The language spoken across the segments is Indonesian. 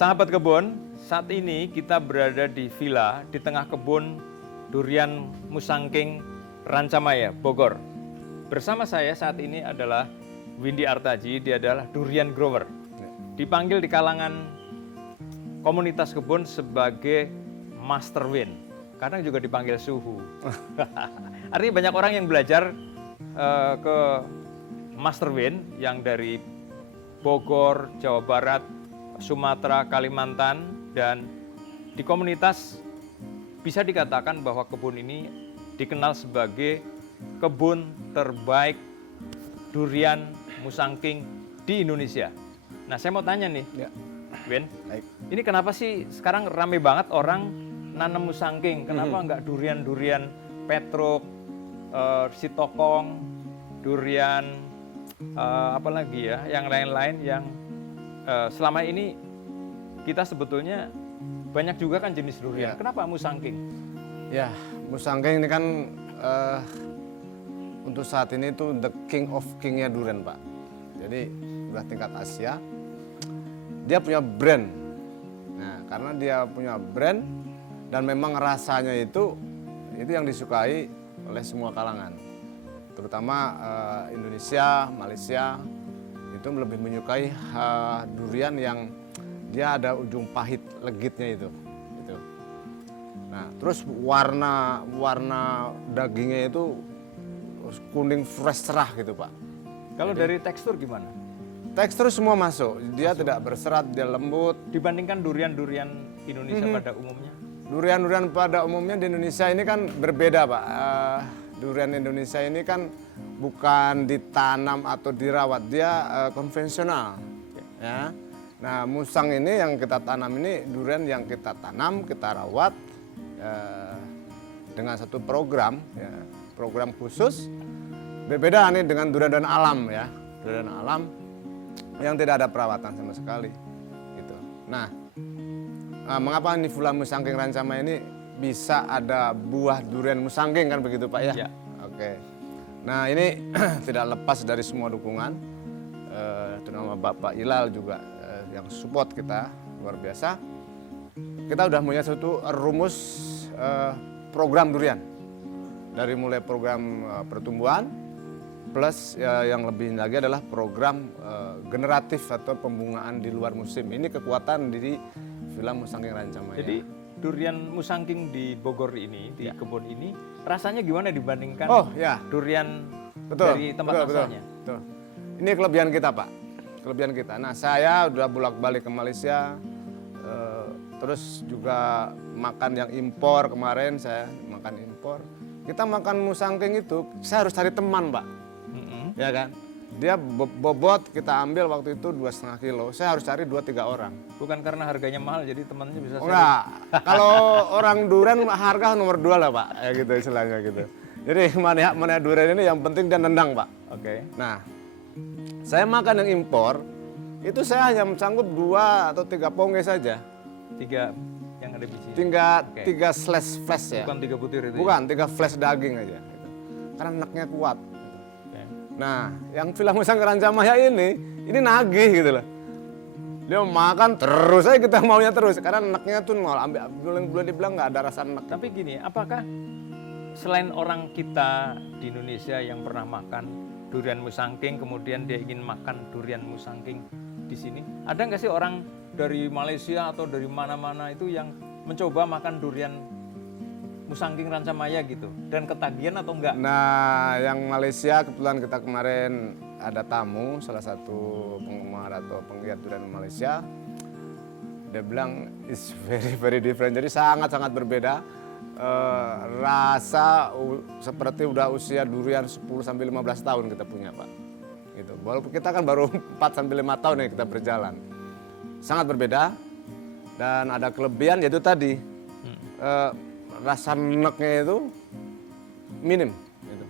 Sahabat kebun, saat ini kita berada di villa di tengah kebun durian Musangking Rancamaya, Bogor. Bersama saya saat ini adalah Windy Artaji, dia adalah durian grower. Dipanggil di kalangan komunitas kebun sebagai Master Win, kadang juga dipanggil suhu. Artinya banyak orang yang belajar ke Master Win yang dari Bogor, Jawa Barat, Sumatera, Kalimantan, dan di komunitas bisa dikatakan bahwa kebun ini dikenal sebagai kebun terbaik durian Musangking di Indonesia. Nah, saya mau tanya nih, Win, ini kenapa sih sekarang rame banget orang nanam Musangking? Kenapa nggak durian-durian Petruk, Sitokong, durian apa lagi ya, yang lain-lain yang selama ini kita sebetulnya banyak juga kan jenis durian. Kenapa Musangking? Ya, Musangking ini kan untuk saat ini itu the king of kingnya durian, Pak. Jadi udah tingkat Asia. Dia punya brand. Nah, karena dia punya brand dan memang rasanya itu yang disukai oleh semua kalangan. Terutama Indonesia, Malaysia itu lebih menyukai durian yang dia ada ujung pahit legitnya itu. Nah, terus warna dagingnya itu kuning fresh cerah gitu, Pak. Kalau dari tekstur gimana? Tekstur semua masuk. Dia tidak berserat, dia lembut. Dibandingkan durian-durian Indonesia pada umumnya? Durian-durian pada umumnya di Indonesia ini kan berbeda, Pak. Durian Indonesia ini kan bukan ditanam atau dirawat, dia konvensional. Ya. Nah, musang ini yang kita tanam ini durian yang kita tanam, kita rawat dengan satu program, ya, program khusus. Berbeda nih dengan durian alam, ya, durian alam yang tidak ada perawatan sama sekali. Gitu. Nah, mengapa ini Villa Musangking Rancamaya ini bisa ada buah durian Musangking kan begitu, Pak ya? Ya. Oke. Nah, ini tidak lepas dari semua dukungan, terutama Bapak Ilal juga yang support kita luar biasa. Kita udah punya satu rumus program durian, dari mulai program pertumbuhan plus yang lebih lagi adalah program generatif atau pembungaan di luar musim. Ini kekuatan di Villa Musangking Rancamaya. Jadi durian Musangking di Bogor ini, di kebun ini, rasanya gimana dibandingkan durian dari tempat asalnya? Betul. Ini kelebihan kita, Pak. Kelebihan kita. Nah, saya udah bolak-balik ke Malaysia, terus juga makan yang impor kemarin, saya makan impor. Kita makan Musangking itu, saya harus cari teman, Pak. Ya kan? Dia bobot kita ambil waktu itu 2,5 kilo. Saya harus cari 2-3 orang. Bukan karena harganya mahal, jadi temannya bisa enggak. Kalau orang durian harga nomor 2 lah, Pak. Ya gitu istilahnya gitu. Jadi mana durian ini yang penting dia nendang, Pak. Oke. Nah, saya makan yang impor, itu saya hanya sanggup 2 atau 3 pongge saja. 3 yang ada biji. 3 slash flash ya. Bukan 3 butir itu. Bukan, 3 flash daging aja. Gitu. Karena enaknya kuat. Nah, yang Villa Musangking Rancamaya ini nagih gitu loh. Dia makan terus aja kita maunya terus, karena enaknya tuh nol. Boleh dibilang nggak ada rasa enak. Tapi gini, apakah selain orang kita di Indonesia yang pernah makan durian Musangking, kemudian dia ingin makan durian Musangking di sini, ada nggak sih orang dari Malaysia atau dari mana-mana itu yang mencoba makan durian Musangking Rancamaya gitu, dan ketagihan atau enggak? Nah, yang Malaysia kebetulan kita kemarin ada tamu, salah satu penggemar atau penggiat durian Malaysia. Dia bilang it's very different, jadi sangat berbeda. Rasa seperti udah usia durian 10-15 tahun kita punya, Pak. Gitu. Walaupun kita kan baru 4-5 tahun ya kita berjalan. Sangat berbeda, dan ada kelebihan yaitu tadi. Rasa neknya itu minim gitu.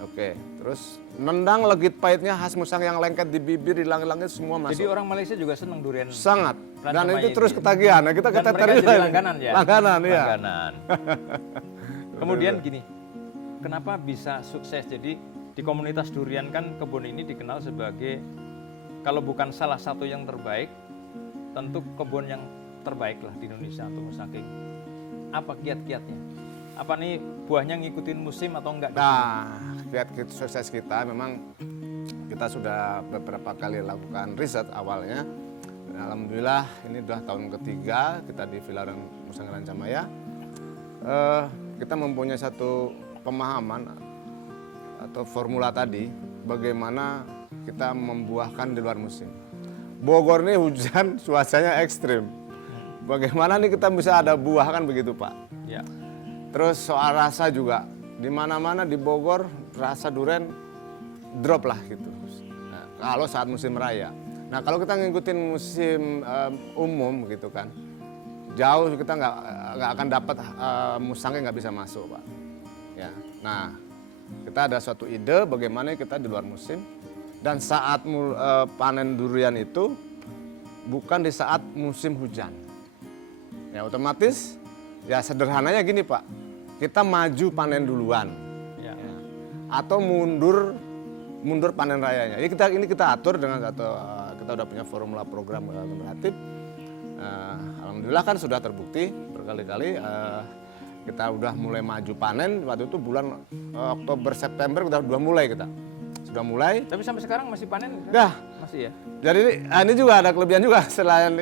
Oke. Terus nendang legit pahitnya khas Musang yang lengket di bibir, di langit-langit semua masuk. Jadi orang Malaysia juga senang durian. Sangat. Dan itu terus ya? ketagihan. Nah, kita cari langganan ya. Langganan, iya. Langganan. Kemudian gini, kenapa bisa sukses? Jadi di komunitas durian kan kebun ini dikenal sebagai kalau bukan salah satu yang terbaik, tentu kebun yang terbaik lah di Indonesia untuk musangking. Apa kiat-kiatnya? Apa nih buahnya ngikutin musim atau enggak? Nah, kiat sukses kita memang kita sudah beberapa kali lakukan riset awalnya. Alhamdulillah ini sudah tahun ketiga kita di Villa Musangking Rancamaya. Kita mempunyai satu pemahaman atau formula tadi bagaimana kita membuahkan di luar musim. Bogor ini hujan, cuacanya ekstrim. Bagaimana nih kita bisa ada buah kan begitu Pak? Ya. Terus soal rasa juga, di mana-mana di Bogor rasa durian drop lah gitu. Nah, kalau saat musim raya. Nah kalau kita ngikutin musim umum gitu kan, jauh kita nggak akan dapat musangnya nggak bisa masuk Pak. Ya. Nah kita ada suatu ide bagaimana kita di luar musim dan saat panen durian itu bukan di saat musim hujan. Ya otomatis ya sederhananya gini Pak, kita maju panen duluan, Ya. atau mundur panen rayanya. Ini kita atur dengan satu kita udah punya formula program alternatif. Alhamdulillah kan sudah terbukti berkali-kali kita udah mulai maju panen waktu itu bulan Oktober September kita sudah mulai. Tapi sampai sekarang masih panen? Dah. Masih ya. Jadi ini juga ada kelebihan juga selain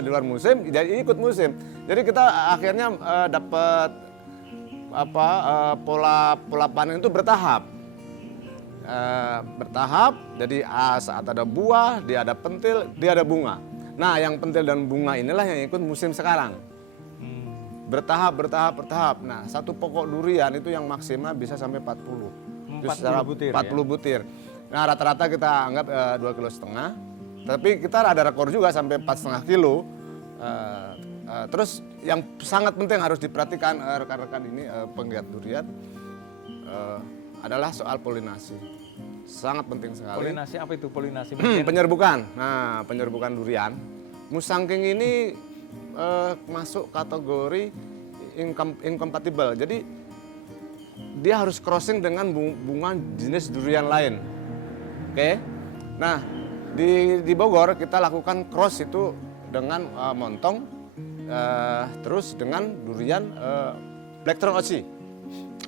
di luar musim, jadi ikut musim. Jadi kita akhirnya dapat pola panen itu bertahap. Jadi saat ada buah, dia ada pentil, dia ada bunga. Nah yang pentil dan bunga inilah yang ikut musim sekarang. Bertahap. Nah satu pokok durian itu yang maksimal bisa sampai 40. 40 butir 40 butir. Nah rata-rata kita anggap 2,5 kg. Tapi kita ada rekor juga sampai 4,5 kilo. Terus yang sangat penting harus diperhatikan rekan-rekan ini penggiat durian adalah soal polinasi. Sangat penting sekali. Polinasi apa itu polinasi? Penyerbukan. Nah, penyerbukan durian. Musangking ini masuk kategori incompatible. Jadi dia harus crossing dengan bunga jenis durian lain. Oke. Nah, di Bogor kita lakukan cross itu dengan montong terus dengan durian Blackthorn OC.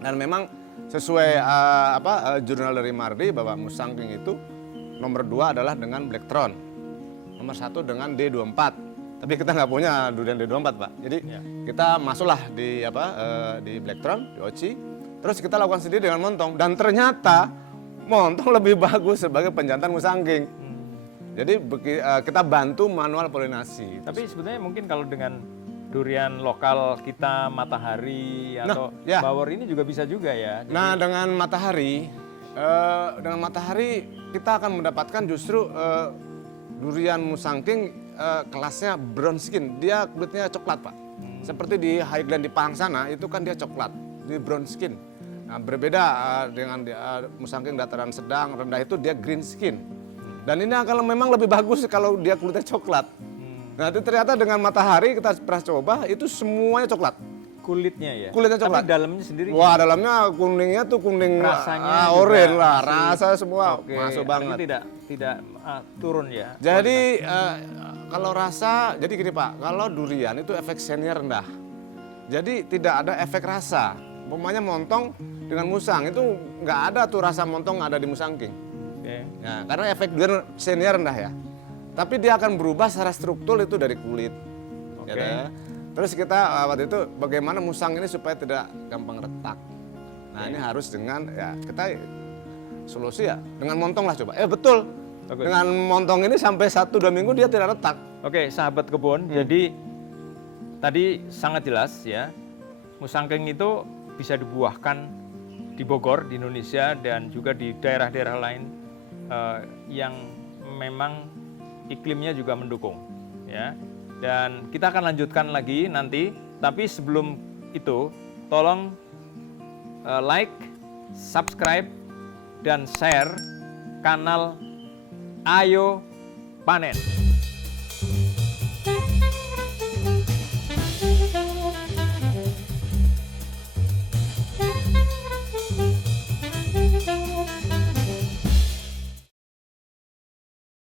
Dan memang sesuai jurnal dari Mardi bahwa musangking itu nomor 2 adalah dengan Blackthorn, nomor 1 dengan D24. Tapi kita nggak punya durian D24 Pak. Jadi kita masuklah di Blackthorn, di OC. Terus kita lakukan sendiri dengan montong dan ternyata montong lebih bagus sebagai penjantan musangking. Jadi kita bantu manual polinasi. Tapi sebenarnya mungkin kalau dengan durian lokal kita Matahari atau Bawor ini juga bisa juga ya. Jadi... Nah dengan matahari kita akan mendapatkan justru durian musangking kelasnya brown skin. Dia kulitnya coklat Pak. Seperti di Highland di Pahang sana itu kan dia coklat, di brown skin. Nah berbeda dengan musangking dataran sedang rendah itu dia green skin. Dan ini akan memang lebih bagus kalau dia kulitnya coklat. Nah itu ternyata dengan matahari kita pernah coba itu semuanya coklat. Kulitnya ya? Kulitnya coklat. Tapi dalamnya sendiri? Wah dalamnya kuningnya tuh kuning rasanya oranye lah, rasa semua masuk banget. Tidak turun ya? Jadi kalau rasa, jadi gini Pak, kalau durian itu efek sennya rendah. Jadi tidak ada efek rasa. Umpamanya montong dengan musang itu nggak ada tuh rasa montong ada di musangking. Okay. Nah, karena efek durian sennya rendah ya. Tapi dia akan berubah secara struktur itu dari kulit. Oke. Gitu. Terus kita waktu itu bagaimana musang ini supaya tidak gampang retak. Nah ini harus dengan ya kita solusi ya dengan montong lah coba. Betul. Bagus. Dengan montong ini sampai 1-2 minggu dia tidak retak. Oke, sahabat kebun. Jadi tadi sangat jelas ya. Musangking itu bisa dibuahkan di Bogor, di Indonesia dan juga di daerah-daerah lain yang memang iklimnya juga mendukung, ya. Dan kita akan lanjutkan lagi nanti. Tapi sebelum itu, tolong like, subscribe, dan share kanal Ayo Panen.